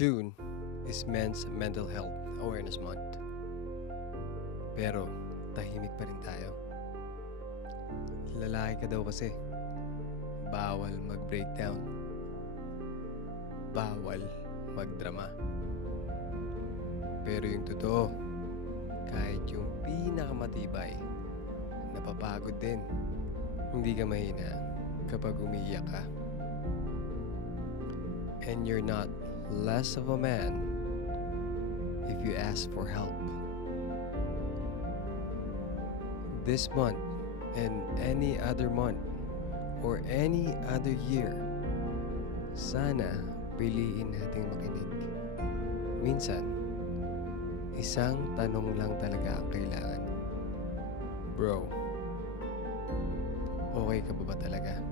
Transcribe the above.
June is Men's Mental Health Awareness Month. Pero tahimik pa rin tayo. Lalaki ka daw kasi. Bawal mag-breakdown. Bawal magdrama. Pero yung totoo, kahit yung pinakamatibay, napapagod din. Hindi ka mahina kapag umiiyak ka. And you're not less of a man if you ask for help. This month and any other month or any other year, sana piliin nating makinig. Minsan, isang tanong lang talaga ang kailangan. Bro, okay ka ba talaga?